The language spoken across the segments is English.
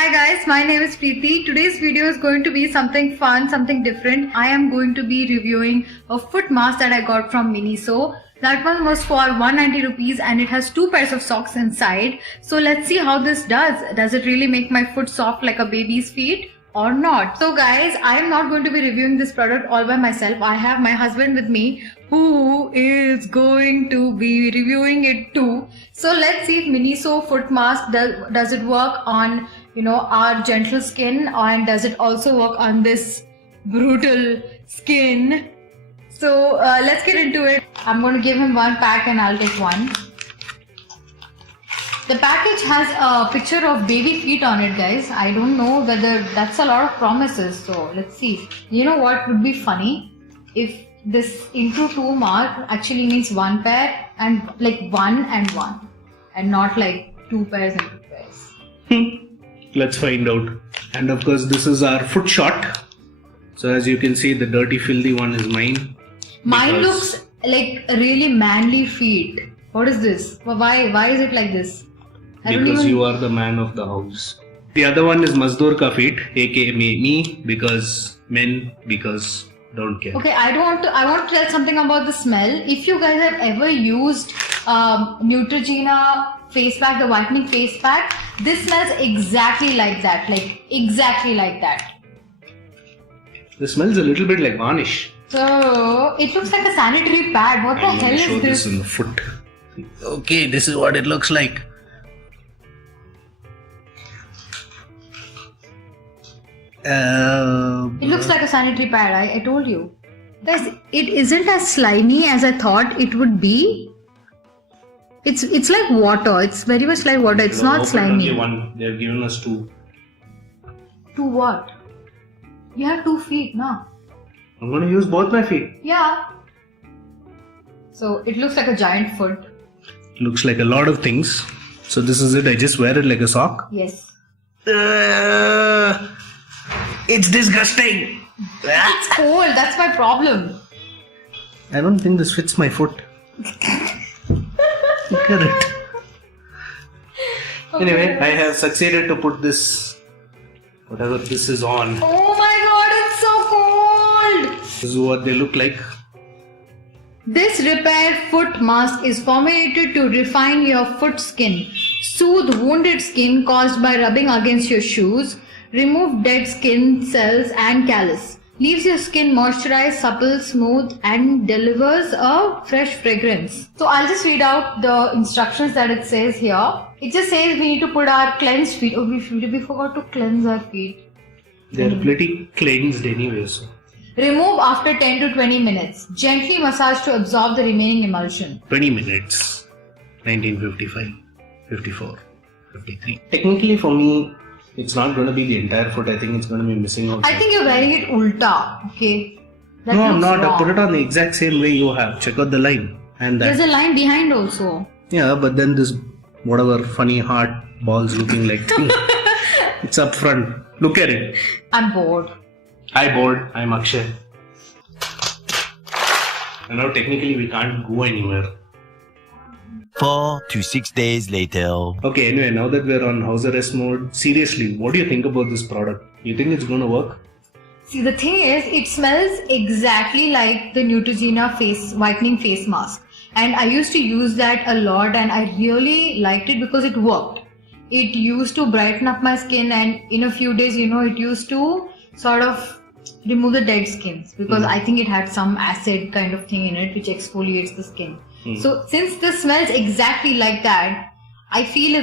Hi guys, my name is Preeti. Today's video is going to be something fun, something different. I am going to be reviewing a foot mask that I got from Miniso. That one was for 190 rupees and it has 2 pairs of socks inside. So let's see how this does. Does it really make my foot soft like a baby's feet or not? So guys, I am not going to be reviewing this product all by myself. I have my husband with me who is going to be reviewing it too. So let's see if Miniso foot mask does it work on our gentle skin, and does it also work on this brutal skin. So let's get into it. I'm going to give him one pack and I'll take one. The package has a picture of baby feet on it, guys. I don't know whether that's a lot of promises. So let's see. You know what would be funny? If this into 2 mark actually means 1 pair and like 1 and 1 and not like 2 pairs and 2 pairs. Let's find out. And of course this is our foot shot. So as you can see, the dirty filthy one is mine. Mine looks like really manly feet. What is this? Why is it like this? Because you are the man of the house. The other one is Mazdoor ka feet, aka me, because men, because don't care. Okay, I want to tell something about the smell. If you guys have ever used Neutrogena face pack, the whitening face pack, this smells exactly like that. Like exactly like that. This smells a little bit like varnish. So it looks like a sanitary pad. What the hell is this? I'm going to show this in the foot. Okay, this is what it looks like. It looks like a sanitary pad. I told you. Guys, it isn't as slimy as I thought it would be. It's like water. It's very much like water. It's not slimy. Only one. They have given us 2. 2 what? You have 2 feet now. I'm going to use both my feet. Yeah. So it looks like a giant foot. Looks like a lot of things. So this is it. I just wear it like a sock. Yes. It's disgusting. It's cold. That's my problem. I don't think this fits my foot. Look at it. Okay. Anyway, I have succeeded to put this, whatever this is on. Oh my god, it's so cold. This is what they look like. This repair foot mask is formulated to refine your foot skin, soothe wounded skin caused by rubbing against your shoes, remove dead skin cells and callus, leaves your skin moisturized, supple, smooth, and delivers a fresh fragrance. So I'll just read out the instructions that it says here. It just says we need to put our cleansed feet. Oh, we forgot to cleanse our feet. They're pretty cleansed anyway. So. Remove after 10 to 20 minutes. Gently massage to absorb the remaining emulsion. 20 minutes. 1955, 54, 53. Technically for me, it's not going to be the entire foot. I think it's going to be missing out. I think you're wearing it ulta. Okay. That No, I'm looks not. I wrong. put it on the exact same way you have. Check out the line. And that. There's a line behind also. Yeah, but then this whatever funny heart balls looking like thing. It's up front. Look at it. I'm bored. Hi board, I'm Akshay. And now technically we can't go anywhere. 4 to 6 days later. Okay, anyway, now that we're on house arrest mode, seriously, what do you think about this product? You think it's gonna work? See, the thing is, it smells exactly like the Neutrogena whitening face mask. And I used to use that a lot and I really liked it because it worked. It used to brighten up my skin and in a few days, it used to sort of remove the dead skins because I think it had some acid kind of thing in it which exfoliates the skin. So since this smells exactly like that, I feel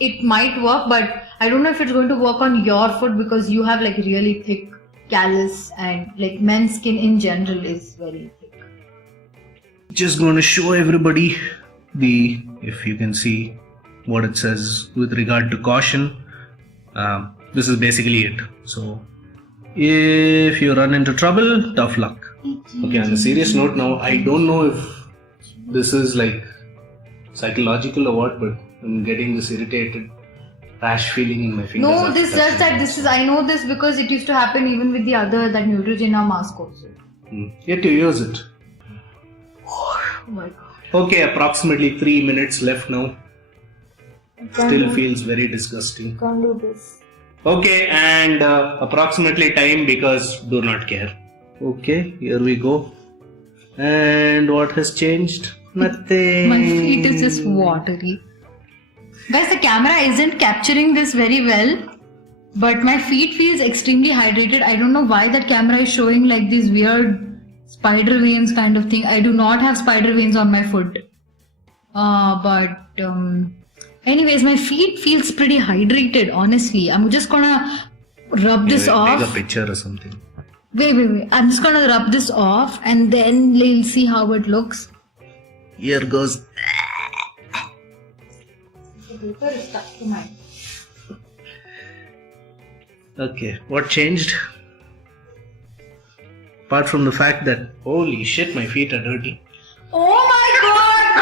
it might work, but I don't know if it's going to work on your foot because you have like really thick callus and like men's skin in general is very thick. Just gonna show everybody if you can see what it says with regard to caution. This is basically it. So if you run into trouble, tough luck. Okay, on a serious note now, I don't know if this is like psychological or what, but I'm getting this irritated rash feeling in my fingers. No, this does that. I know this because it used to happen even with that Neutrogena mask also. Yet to use it. Oh my god. Okay, approximately 3 minutes left now. Still feels very disgusting. Can't do this. Okay, and approximately time because do not care. Okay, here we go. And what has changed? Nothing. My feet is just watery. Guys, the camera isn't capturing this very well, but my feet feels extremely hydrated. I don't know why that camera is showing like these weird spider veins kind of thing. I do not have spider veins on my foot. Anyways, my feet feels pretty hydrated, honestly. I'm just gonna rub this off. Take a picture or something. Wait. I'm just gonna rub this off and then we'll see how it looks. Here goes. The paper is stuck to my... Okay, what changed? Apart from the fact that, holy shit, my feet are dirty. Oh my god!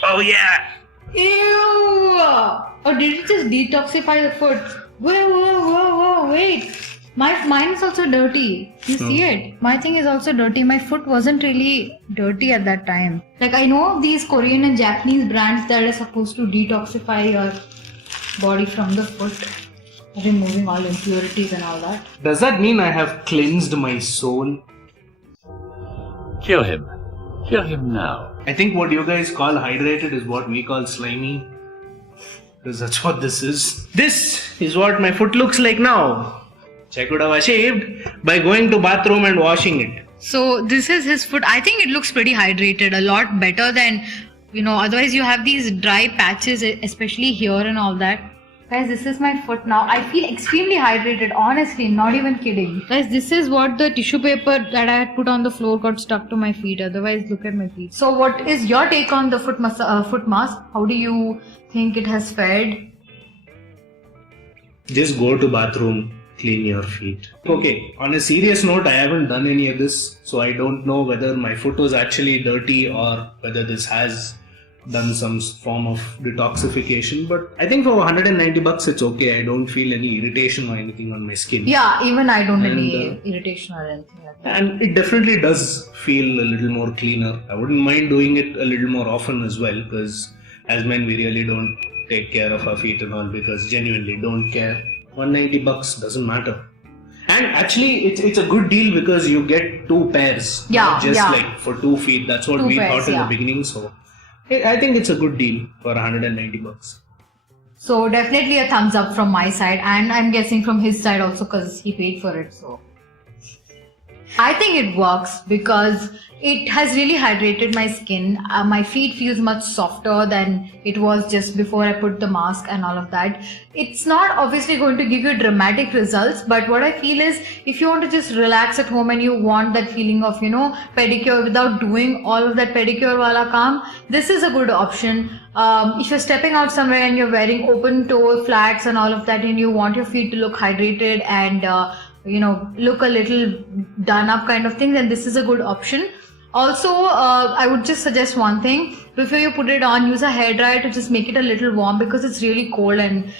What Oh yeah! the... Ew! Or did it just detoxify the foot? Whoa, wait. Mine is also dirty. You see it? My thing is also dirty. My foot wasn't really dirty at that time. Like, I know of these Korean and Japanese brands that are supposed to detoxify your body from the foot, removing all impurities and all that. Does that mean I have cleansed my soul? Kill him. Kill him now. I think what you guys call hydrated is what we call slimy. Because that's what this is. This is what my foot looks like now. I could have shaved by going to bathroom and washing it. So this is his foot. I think it looks pretty hydrated, a lot better than, otherwise you have these dry patches, especially here and all that. Guys, this is my foot now. I feel extremely hydrated, honestly, not even kidding. Guys, this is what the tissue paper that I had put on the floor got stuck to my feet. Otherwise, look at my feet. So what is your take on the foot mask? How do you think it has fared? Just go to bathroom, clean your feet. Okay, on a serious note, I haven't done any of this, so I don't know whether my foot was actually dirty or whether this has done some form of detoxification. But I think for $190 it's okay. I don't feel any irritation or anything on my skin. Yeah, even I don't any irritation or anything like that. And it definitely does feel a little more cleaner. I wouldn't mind doing it a little more often as well, because as men we really don't take care of our feet and all, because genuinely don't care. $190 doesn't matter. And actually it's a good deal because you get 2 pairs. Not just like for 2 feet. That's what we thought in the beginning. So I think it's a good deal for $190. So definitely a thumbs up from my side, and I'm guessing from his side also because he paid for it. So I think it works because it has really hydrated my skin. My feet feels much softer than it was just before I put the mask and all of that. It's not obviously going to give you dramatic results, but what I feel is if you want to just relax at home and you want that feeling of, pedicure without doing all of that pedicure wala kaam, this is a good option. If you're stepping out somewhere and you're wearing open toe flats and all of that and you want your feet to look hydrated and look a little done up kind of thing, then this is a good option. Also, I would just suggest one thing. Before you put it on, use a hairdryer to just make it a little warm because it's really cold and,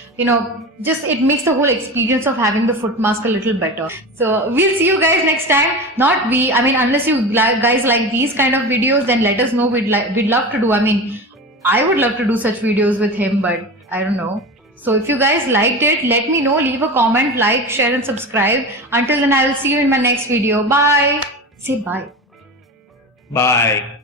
just it makes the whole experience of having the foot mask a little better. So we'll see you guys next time. Not we. I mean, unless you guys like these kind of videos, then let us know. We'd love to do. I mean, I would love to do such videos with him, but I don't know. So if you guys liked it, let me know. Leave a comment, like, share and subscribe. Until then, I will see you in my next video. Bye. Say bye. Bye.